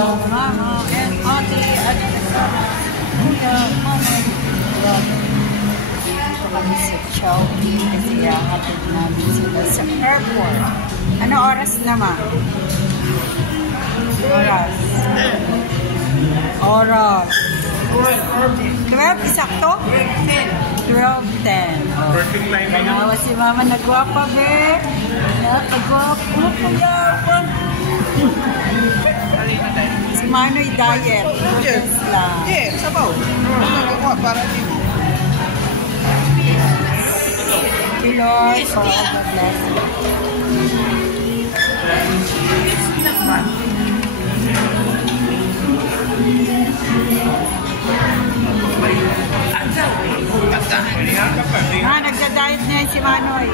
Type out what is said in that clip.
Mama and Auntie at Kuya, Mama. Dito kami sa Chowking kasi hatid namin sila sa airport. Ano oras naman? Oras. 12, isakto? 12:10. Kanawa si Mama, nagwapa, be. Nagwapa, kuyapon. Si Manoy diet. Yes. Yes, sabaw. Nagwapa para dito. Lord, for all the blessings. Nagda-diet niya si Manoy.